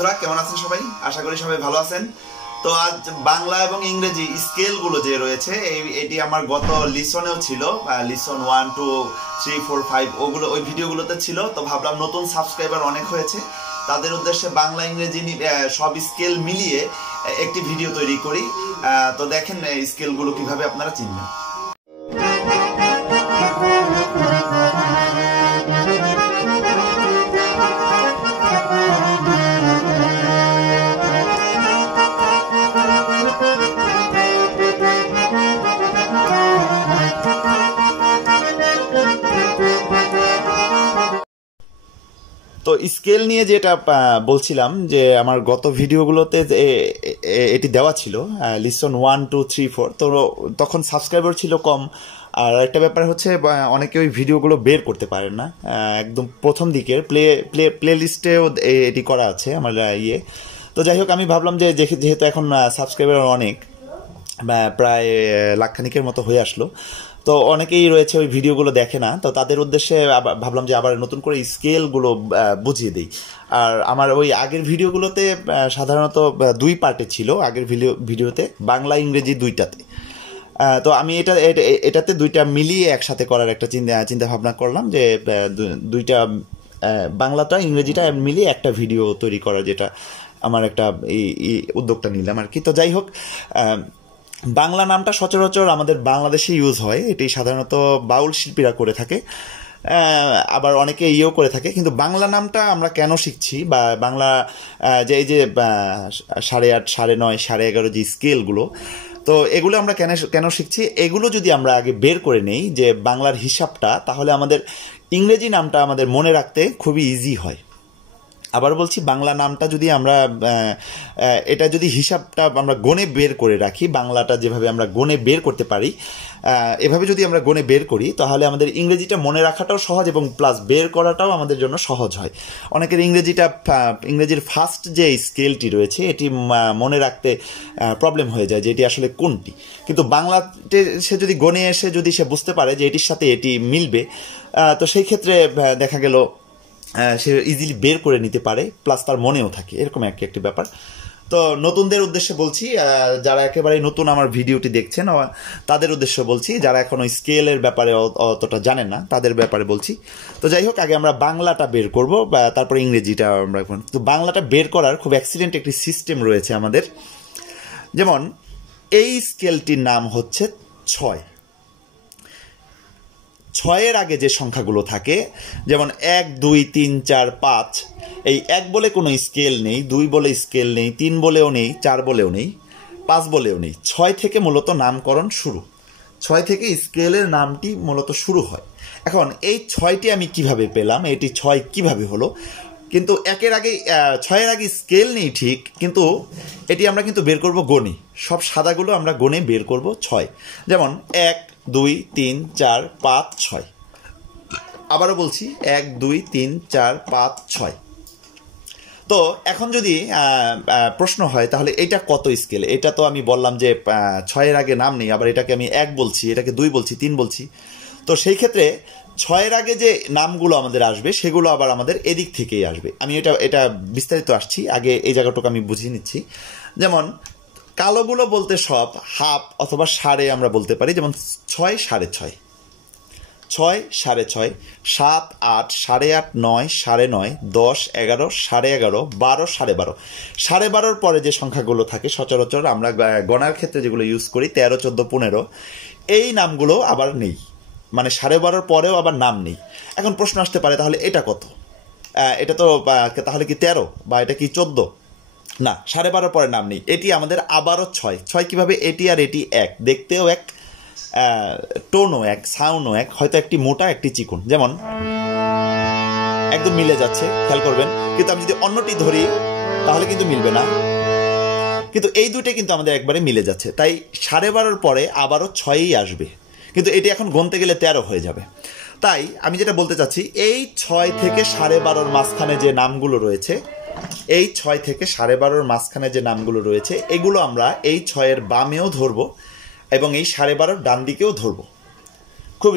বন্ধুরা কেমন আছেন সবাই? আশা করি সবাই ভালো আছেন। তো আজ বাংলা এবং ইংরেজি স্কেলগুলো যে রয়েছে এটি আমার গত লিসনেও ছিল, লিসন 1 2 3 4 5 ওগুলো ওই ভিডিওগুলোতে ছিল। তো ভাবলাম নতুন সাবস্ক্রাইবার অনেক হয়েছে, তাদের উদ্দেশ্যে বাংলা ইংরেজি সব স্কেল মিলিয়ে একটি ভিডিও তৈরি করি। তো দেখেন স্কেলগুলো কিভাবে আপনারা চিনবেন। তো স্কেল নিয়ে যেটা বলছিলাম যে আমার গত ভিডিওগুলোতে এটি দেওয়া ছিল লিসন 1 2 3 4, তো তখন সাবস্ক্রাইবার ছিল কম। আর একটা ব্যাপার হচ্ছে অনেকে ওই ভিডিওগুলো বের করতে পারেন না, একদম প্রথম দিকের প্লে লিস্টেও এটি করা আছে আমার তো যাই হোক, আমি ভাবলাম যে যেহেতু এখন সাবস্ক্রাইবার অনেক, প্রায় লাখখানিকের মতো হয়ে আসলো, তো অনেকেই রয়েছে ওই ভিডিওগুলো দেখে না, তো তাদের উদ্দেশ্যে ভাবলাম যে আবার নতুন করে স্কেলগুলো বুঝিয়ে দিই। আর আমার ওই আগের ভিডিওগুলোতে সাধারণত দুই পার্টে ছিল, আগের ভিডিওতে বাংলা ইংরেজি দুইটাতে। তো আমি এটাতে দুইটা মিলিয়ে একসাথে করার একটা চিন্তা ভাবনা করলাম, যে দুইটা বাংলাটা ইংরেজিটা মিলিয়ে একটা ভিডিও তৈরি করার, যেটা আমার একটা এই উদ্যোগটা নিলাম আর কি। তো যাই হোক, বাংলা নামটা সচরাচর আমাদের বাংলাদেশে ইউজ হয়, এটি সাধারণত বাউল শিল্পীরা করে থাকে, আবার অনেকে ইয়েও করে থাকে। কিন্তু বাংলা নামটা আমরা কেন শিখছি, বা বাংলা যে এই যে 8.5 9.5 11.5 যে স্কেলগুলো, তো এগুলো আমরা কেন শিখছি, এগুলো যদি আমরা আগে বের করে নেই যে বাংলার হিসাবটা, তাহলে আমাদের ইংরেজি নামটা আমাদের মনে রাখতে খুবই ইজি হয়। আবার বলছি, বাংলা নামটা যদি আমরা এটা যদি হিসাবটা আমরা গণে বের করে রাখি, বাংলাটা যেভাবে আমরা গণে বের করতে পারি, এভাবে যদি আমরা গণে বের করি, তাহলে আমাদের ইংরেজিটা মনে রাখাটাও সহজ এবং প্লাস বের করাটাও আমাদের জন্য সহজ হয়। অনেকের ইংরেজির ফার্স্ট যে স্কেলটি রয়েছে এটি মনে রাখতে প্রবলেম হয়ে যায় যে এটি আসলে কোনটি, কিন্তু বাংলাতে সে যদি গণে এসে যদি সে বুঝতে পারে যে এটির সাথে এটি মিলবে, তো সেই ক্ষেত্রে দেখা গেল সে ইজিলি বের করে নিতে পারে, প্লাস তার মনেও থাকে, এরকম একটি ব্যাপার। তো নতুনদের উদ্দেশ্যে বলছি, যারা একেবারে নতুন আমার ভিডিওটি দেখছেন তাদের উদ্দেশ্যে বলছি, যারা এখনো স্কেলের ব্যাপারে অতটা জানেন না তাদের ব্যাপারে বলছি। তো যাই হোক, আগে আমরা বাংলাটা বের করব, তারপরে ইংরেজিটা আমরা। তো বাংলাটা বের করার খুব অ্যাক্সিডেন্ট একটি সিস্টেম রয়েছে আমাদের। যেমন এই স্কেলটির নাম হচ্ছে 6। 6-এর আগে যে সংখ্যাগুলো থাকে, যেমন 1 2 3 4 5, এই 1 বলে কোনো স্কেল নেই, 2 বলে স্কেল নেই, 3 বলেও নেই, 4 বলেও নেই, 5 বলেও নেই। 6 থেকে মূলত নামকরণ শুরু, 6 থেকে স্কেলের নামটি মূলত শুরু হয়। এখন এই 6টি আমি কিভাবে পেলাম, এটি 6 কিভাবে হলো? কিন্তু 1-এর আগে 6-এর আগে স্কেল নেই ঠিক, কিন্তু এটি আমরা কিন্তু বের করব গণে, সব সাদাগুলো আমরা গণে বের করব 6। যেমন 1 2 3 4 5 6। আবারও বলছি, 1 2 3 4 5 6। তো এখন যদি প্রশ্ন হয় তাহলে এটা কত স্কেল? এটা তো আমি বললাম যে 6-এর আগে নাম নেই, আবার এটাকে আমি 1 বলছি, এটাকে 2 বলছি, 3 বলছি। তো সেই ক্ষেত্রে 6-এর আগে যে নামগুলো আমাদের আসবে সেগুলো আবার আমাদের এদিক থেকেই আসবে। আমি এটা বিস্তারিত আসছি, আগে এই জায়গাটুকু আমি বুঝিয়ে নিচ্ছি। যেমন কালোগুলো বলতে সব হাফ অথবা সাড়ে আমরা বলতে পারি, যেমন 6 6.5, 6 6.5, 7 8 8.5, 9 9.5, 10 11 11.5, 12 12.5। 12.5-র পরে যে সংখ্যাগুলো থাকে সচরাচর আমরা গণার ক্ষেত্রে যেগুলো ইউজ করি, 13 14 15, এই নামগুলো আবার নেই, মানে 12.5-র পরেও আবার নাম নেই। এখন প্রশ্ন আসতে পারে, তাহলে এটা কত? এটা তো তাহলে কি 13, বা এটা কি 14? না, 12.5-র পরে নাম নেই, এটি আমাদের আবারও 6। 6 কিভাবে? এটি আর এটি এক, দেখতেও এক, টোনও এক, সাউন্ডও এক, হয়তো একটি মোটা একটি চিকন, যেমন একদম মিলে যাচ্ছে, খেয়াল করবেন। কিন্তু আমি যদি অন্যটি ধরি তাহলে কিন্তু মিলবে না, কিন্তু এই দুটো কিন্তু আমাদের একবারে মিলে যাচ্ছে। তাই 12.5-র পরে আবারও 6ই আসবে, কিন্তু এটি এখন গুনতে গেলে 13 হয়ে যাবে। তাই আমি যেটা বলতে চাচ্ছি, এই 6 থেকে 12.5-র মাঝখানে যে নামগুলো রয়েছে, এই 6 থেকে 12.5-র মাঝখানে যে নামগুলো রয়েছে, এগুলো আমরা এই 6-এর বামেও ধরবো এবং এই 12.5-র ডান দিকেও ধরবো। খুব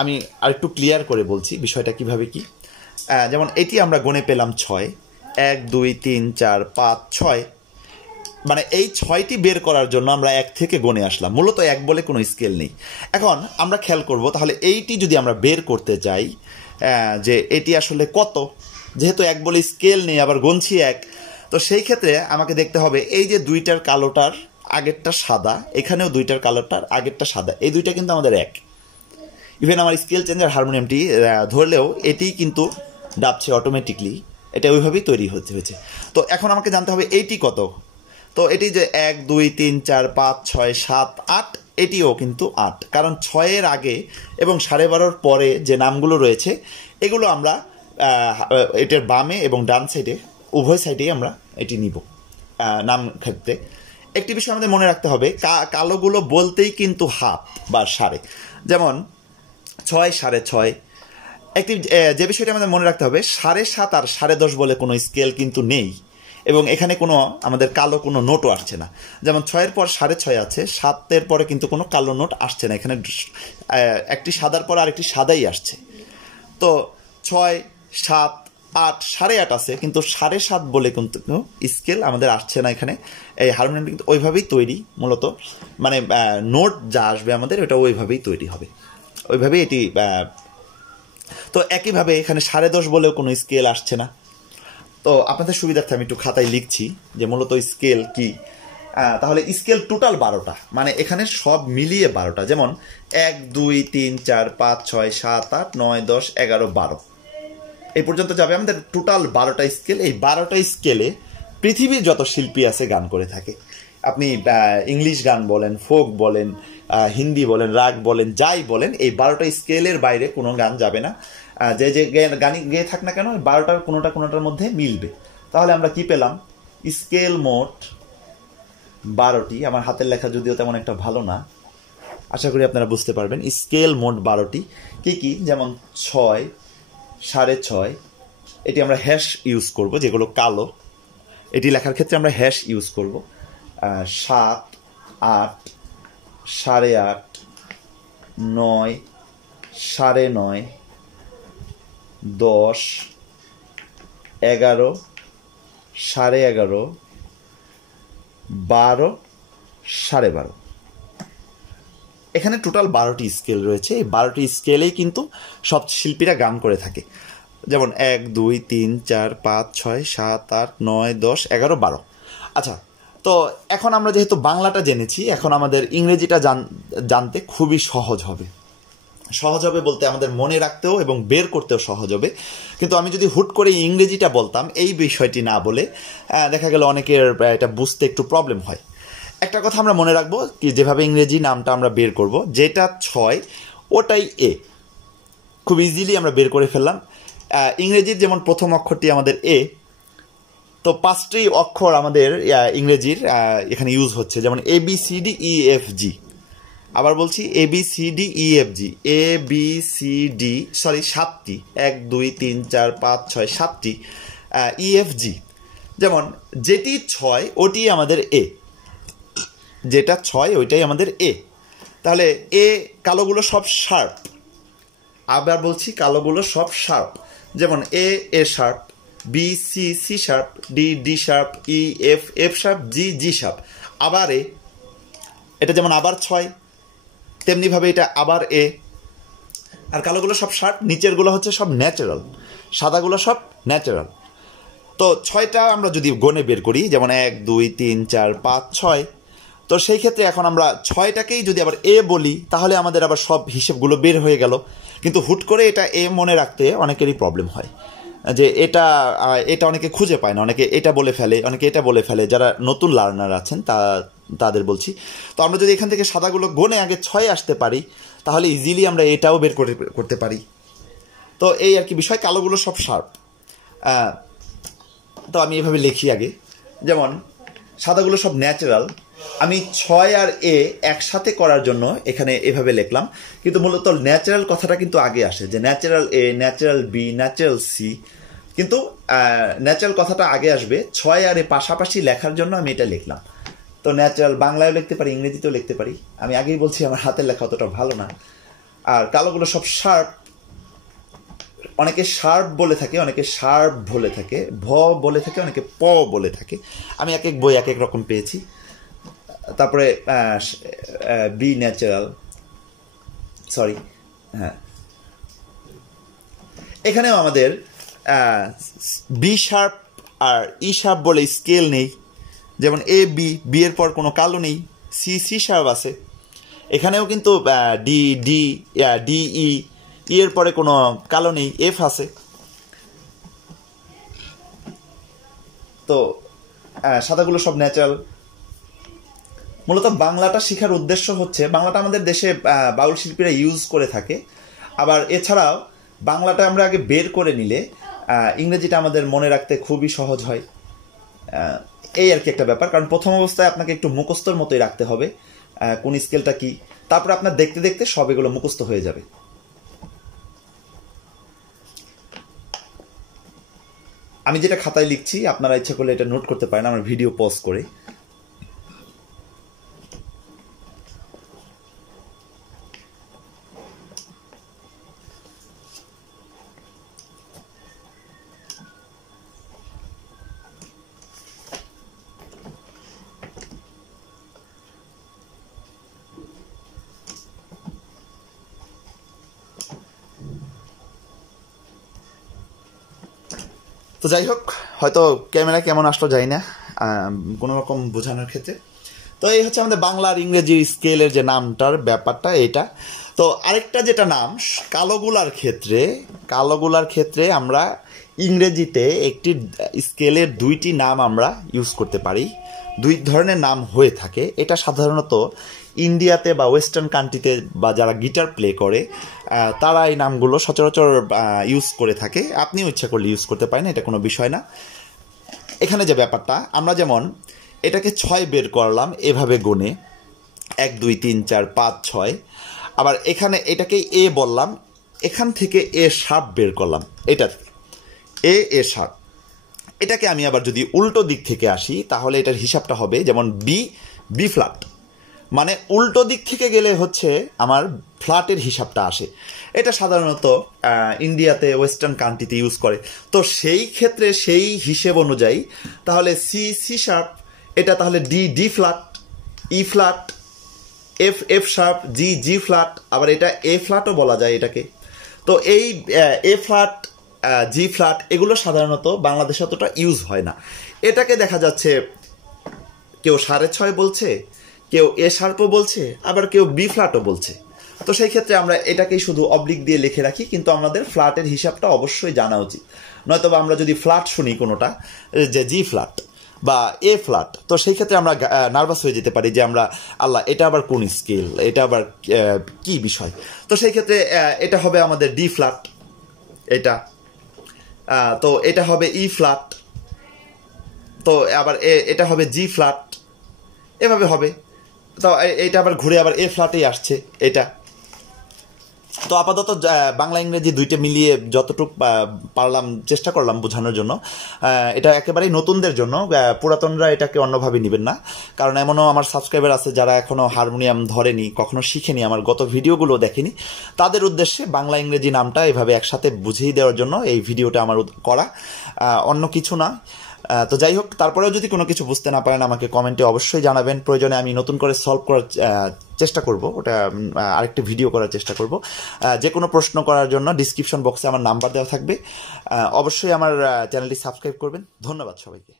আমি আরেকটু ক্লিয়ার করে বলছি বিষয়টা কিভাবে কি। যেমন এটি আমরা গণে পেলাম 6, 1 2 3 4 5 6, মানে এই 6টি বের করার জন্য আমরা 1 থেকে গুণে আসলাম। মূলত 1 বলে কোনো স্কেল নেই। এখন আমরা খেয়াল করব তাহলে এইটি যদি আমরা বের করতে যাই যে এটি আসলে কত, যেহেতু 1 বলে স্কেল নেই আবার গুনছি 1, তো সেই ক্ষেত্রে আমাকে দেখতে হবে এই যে দুইটার কালোটার আগেরটা সাদা, এখানেও দুইটার কালোটার আগেরটা সাদা, এই দুইটা কিন্তু আমাদের 1। ইভেন আমার স্কেল চেঞ্জার হারমোনিয়ামটি ধরলেও এটি কিন্তু ডাবছে অটোমেটিকলি, এটা ওইভাবেই তৈরি হয়েছে। তো এখন আমাকে জানতে হবে এইটি কত। তো এটি যে 1 2 3 4 5 6 7 8, এটিও কিন্তু 8, কারণ 6-এর আগে এবং 12.5-এর পরে যে নামগুলো রয়েছে এগুলো আমরা এটার বামে এবং ডান সাইডে উভয় সাইডেই আমরা এটি নিব নাম ক্ষেত্রে। একটি বিষয় আমাদের মনে রাখতে হবে, কালোগুলো বলতেই কিন্তু হাফ বা সাড়ে, যেমন 6 6.5। একটি যে বিষয়টা আমাদের মনে রাখতে হবে, 7.5 আর 10.5 বলে কোনো স্কেল কিন্তু নেই, এবং এখানে কোনো আমাদের কালো কোনো নোটও আসছে না। যেমন 6-এর পর 6.5 আছে, 7-এর পরে কিন্তু কোনো কালো নোট আসছে না, এখানে একটি সাদার পর আরেকটি সাদাই আসছে। তো 6 7 8 8.5 আছে, কিন্তু 7.5 বলে কিন্তু স্কেল আমাদের আসছে না এখানে। এই হারমোনিয়াম কিন্তু ওইভাবেই তৈরি, মূলত মানে নোট যা আসবে আমাদের ওটা ওইভাবেই তৈরি হবে, ওইভাবেই এটি। তো একইভাবে এখানে 10.5 বলেও কোনো স্কেল আসছে না। তো আপনাদের সুবিধার্থে আমি একটু খাতায় লিখছি যে মূলত স্কেল কি। তাহলে স্কেল টোটাল 12টা, মানে এখানে সব মিলিয়ে 12টা। যেমন 1 2 3 4 5 6 7 8 9 10 11 12 এই পর্যন্ত যাবে আমাদের টোটাল 12টা স্কেল। এই 12টা স্কেলে পৃথিবীর যত শিল্পী আছে গান করে থাকে। আপনি ইংলিশ গান বলেন, ফোক বলেন, হিন্দি বলেন, রাগ বলেন, যাই বলেন, এই 12টা স্কেলের বাইরে কোনো গান যাবে না। যে যে গানই গেয়ে থাক না কেন 12টার কোনোটার মধ্যে মিলবে। তাহলে আমরা কি পেলাম? স্কেল মোট 12টি। আমার হাতের লেখা যদিও তেমন একটা ভালো না, আশা করি আপনারা বুঝতে পারবেন। স্কেল মোট 12টি। কি কি? যেমন 6 6.5, এটি আমরা হ্যাশ ইউজ করব, যেগুলো কালো এটি লেখার ক্ষেত্রে আমরা হ্যাশ ইউজ করব। 7 8 8.5 9 9.5 10 11 11.5 12 12.5। এখানে টোটাল 12টি স্কেল রয়েছে। এই 12টি স্কেলেই কিন্তু সব শিল্পীরা গান করে থাকে। যেমন 1 2 3 4 5 6 7 8 9 10 11 12। আচ্ছা, তো এখন আমরা যেহেতু বাংলাটা জেনেছি, এখন আমাদের ইংরেজিটা জানতে খুবই সহজ হবে। সহজ হবে বলতে আমাদের মনে রাখতেও এবং বের করতেও সহজ হবে। কিন্তু আমি যদি হুট করে ইংরেজিটা বলতাম, এই বিষয়টি না বলে, দেখা গেল অনেকের এটা বুঝতে একটু প্রবলেম হয়। একটা কথা আমরা মনে রাখবো কি, যেভাবে ইংরেজি নামটা আমরা বের করব, যেটা 6 ওটাই এ, খুব ইজিলি আমরা বের করে ফেললাম। ইংরেজির যেমন প্রথম অক্ষরটি আমাদের এ, তো 5টি অক্ষর আমাদের ইংরেজির এখানে ইউজ হচ্ছে, যেমন A B C D E F G. আবার বলছি A B C D E F G, A B C D, sorry 7টি, 1 2 3 4 5 6 7টি ই এফ জি। যেমন যেটি 6 ওটি আমাদের এ, যেটা 6 ওইটাই আমাদের এ। তাহলে এ কালোগুলো সব শার্প। আবার বলছি কালোগুলো সব শার্প। যেমন A A sharp, B C C sharp, D D sharp, E F F sharp, G G sharp. আবার এ, এটা যেমন আবার 6, তেমনিভাবে এটা আবার এ। আর কালোগুলো সব শার্প, নিচেরগুলো হচ্ছে সব ন্যাচারাল, সাদাগুলো সব ন্যাচারাল। তো 6টা আমরা যদি গণে বের করি, যেমন 1 2 3 4 5 6, তো সেই ক্ষেত্রে এখন আমরা 6টাকেই যদি আবার এ বলি, তাহলে আমাদের আবার সব হিসেবগুলো বের হয়ে গেল। কিন্তু হুট করে এটা এ মনে রাখতে অনেকেরই প্রবলেম হয়, যে এটা অনেকে খুঁজে পায় না, অনেকে এটা বলে ফেলে, অনেকে এটা বলে ফেলে। যারা নতুন লার্নার আছেন তাদের বলছি। তো আমরা যদি এখান থেকে সাদাগুলো গণে আগে 6 আসতে পারি, তাহলে ইজিলি আমরা এটাও বের করতে পারি। তো এই আর কি বিষয়। কালোগুলো সব শার্প। তো আমি এভাবে লিখি আগে, যেমন সাদাগুলো সব ন্যাচারাল। আমি 6 আর এ একসাথে করার জন্য এখানে এভাবে লিখলাম, কিন্তু মূলত ন্যাচারাল কথাটা কিন্তু আগে আসে, যে ন্যাচারাল এ, ন্যাচারাল বি, ন্যাচারাল সি, কিন্তু ন্যাচারাল কথাটা আগে আসবে। 6 আর এ পাশাপাশি লেখার জন্য আমি এটা লিখলাম। তো ন্যাচারাল বাংলায়ও লিখতে পারি, ইংরেজিতেও লিখতে পারি। আমি আগেই বলছি আমার হাতের লেখা অতটা ভালো না। আর কালোগুলো সব শার্প, অনেকে শার্প বলে থাকে, অনেকে শার্প বলে থাকে, ভ বলে থাকে, অনেকে প বলে থাকে। আমি এক এক বই এক এক রকম পেয়েছি। তারপরে বি ন্যাচারাল, সরি, হ্যাঁ, এখানেও আমাদের বি শার্প আর ই শার্প বলে স্কেল নেই। যেমন এ বি, বি এর পর কোনো কালো নেই, সি সি শার্প আছে। এখানেও কিন্তু ডি ডি ডি ই, ই এর পরে কোনো কালো নেই, এফ আছে। তো সাদাগুলো সব ন্যাচারাল। মূলত বাংলাটা শেখার উদ্দেশ্য হচ্ছে, বাংলাটা আমাদের দেশে বাউল শিল্পীরা ইউজ করে থাকে। আবার এছাড়াও বাংলাটা আমরা আগে বের করে নিলে ইংরেজিটা আমাদের মনে রাখতে খুবই সহজ হয়। এই আর কি একটা ব্যাপার। কারণ প্রথম অবস্থায় আপনাকে একটু মুখস্থর মতোই রাখতে হবে কোন স্কেলটা কি, তারপর আপনার দেখতে দেখতে সব এগুলো মুখস্থ হয়ে যাবে। আমি যেটা খাতায় লিখছি আপনারা ইচ্ছা করলে এটা নোট করতে পারেন আমার ভিডিও পজ করে। তো যাই হোক, হয়তো ক্যামেরা কেমন আসলো জানি না কোনো রকম বোঝানোর ক্ষেত্রে। তো এই হচ্ছে আমাদের বাংলা আর ইংরেজি স্কেলের যে নামটার ব্যাপারটা এটা। তো আরেকটা যেটা নাম কালোগুলার ক্ষেত্রে আমরা ইংরেজিতে একটি স্কেলের দুইটি নাম আমরা ইউজ করতে পারি। দুই ধরনের নাম হয়ে থাকে। এটা সাধারণত ইন্ডিয়াতে বা ওয়েস্টার্ন কান্ট্রিতে বা যারা গিটার প্লে করে তারা এই নামগুলো সচরাচর ইউজ করে থাকে। আপনিও ইচ্ছা করলে ইউজ করতে পারেন, এটা কোনো বিষয় না। এখানে যে ব্যাপারটা, আমরা যেমন এটাকে 6 বের করলাম এভাবে গুনে, 1 2 3 4 5 6। আবার এখানে এটাকে এ বললাম, এখান থেকে এ শার্প বের করলাম, এটা এ শার্প। এটাকে আমি আবার যদি উল্টো দিক থেকে আসি তাহলে এটার হিসাবটা হবে যেমন বি ফ্ল্যাট, মানে উল্টো দিক থেকে গেলে হচ্ছে আমার ফ্ল্যাটের হিসাবটা আসে। এটা সাধারণত ইন্ডিয়াতে ওয়েস্টার্ন কান্ট্রিতে ইউজ করে। তো সেই ক্ষেত্রে সেই হিসেব অনুযায়ী তাহলে সি শার্প, এটা তাহলে ডি ফ্ল্যাট, ই ফ্ল্যাট, এফ শার্প, জি ফ্ল্যাট, আবার এটা এ ফ্ল্যাটও বলা যায় এটাকে। তো এই এ ফ্ল্যাট, জি ফ্ল্যাট এগুলো সাধারণত বাংলাদেশে অতটা ইউজ হয় না। এটাকে দেখা যাচ্ছে কেউ 6.5 বলছে, কেউ এ শার্পও বলছে, আবার কেউ বি ফ্ল্যাটও বলছে। তো সেই ক্ষেত্রে আমরা এটাকেই শুধু অবলিক দিয়ে লিখে রাখি, কিন্তু আমাদের ফ্ল্যাটের হিসাবটা অবশ্যই জানা উচিত। নয়তো বা আমরা যদি ফ্ল্যাট শুনি কোনোটা, যে জি ফ্ল্যাট বা এ ফ্ল্যাট, তো সেই ক্ষেত্রে আমরা নার্ভাস হয়ে যেতে পারি যে আমরা আল্লাহ এটা আবার কোন স্কেল, এটা আবার কি বিষয়। তো সেই ক্ষেত্রে এটা হবে আমাদের ডি ফ্ল্যাট, এটা তো এটা হবে ই ফ্ল্যাট, তো আবার এটা হবে জি ফ্ল্যাট, এভাবে হবে। তো এটা আবার ঘুরে আবার এ ফ্ল্যাটেই আসছে এটা। তো আপাতত বাংলা ইংরেজি দুইটা মিলিয়ে যতটুকু পারলাম চেষ্টা করলাম বোঝানোর জন্য। এটা একেবারেই নতুনদের জন্য, পুরাতনরা এটাকে অন্যভাবে নেবেন না। কারণ এমনও আমার সাবস্ক্রাইবার আছে যারা এখনও হারমোনিয়াম ধরেনি, কখনো শিখেনি, আমার গত ভিডিওগুলো দেখেনি। তাদের উদ্দেশ্যে বাংলা ইংরেজি নামটা এভাবে একসাথে বুঝিয়ে দেওয়ার জন্য এই ভিডিওটা আমার করা, অন্য কিছু না। তো যাই হোক, তারপরেও যদি কোনো কিছু বুঝতে না পারেন আমাকে কমেন্টে অবশ্যই জানাবেন। প্রয়োজনে আমি নতুন করে সলভ করার চেষ্টা করব, ওটা আরেকটি ভিডিও করার চেষ্টা করব। যে কোনো প্রশ্ন করার জন্য ডিসক্রিপশন বক্সে আমার নাম্বার দেওয়া থাকবে। অবশ্যই আমার চ্যানেলটি সাবস্ক্রাইব করবেন। ধন্যবাদ সবাইকে।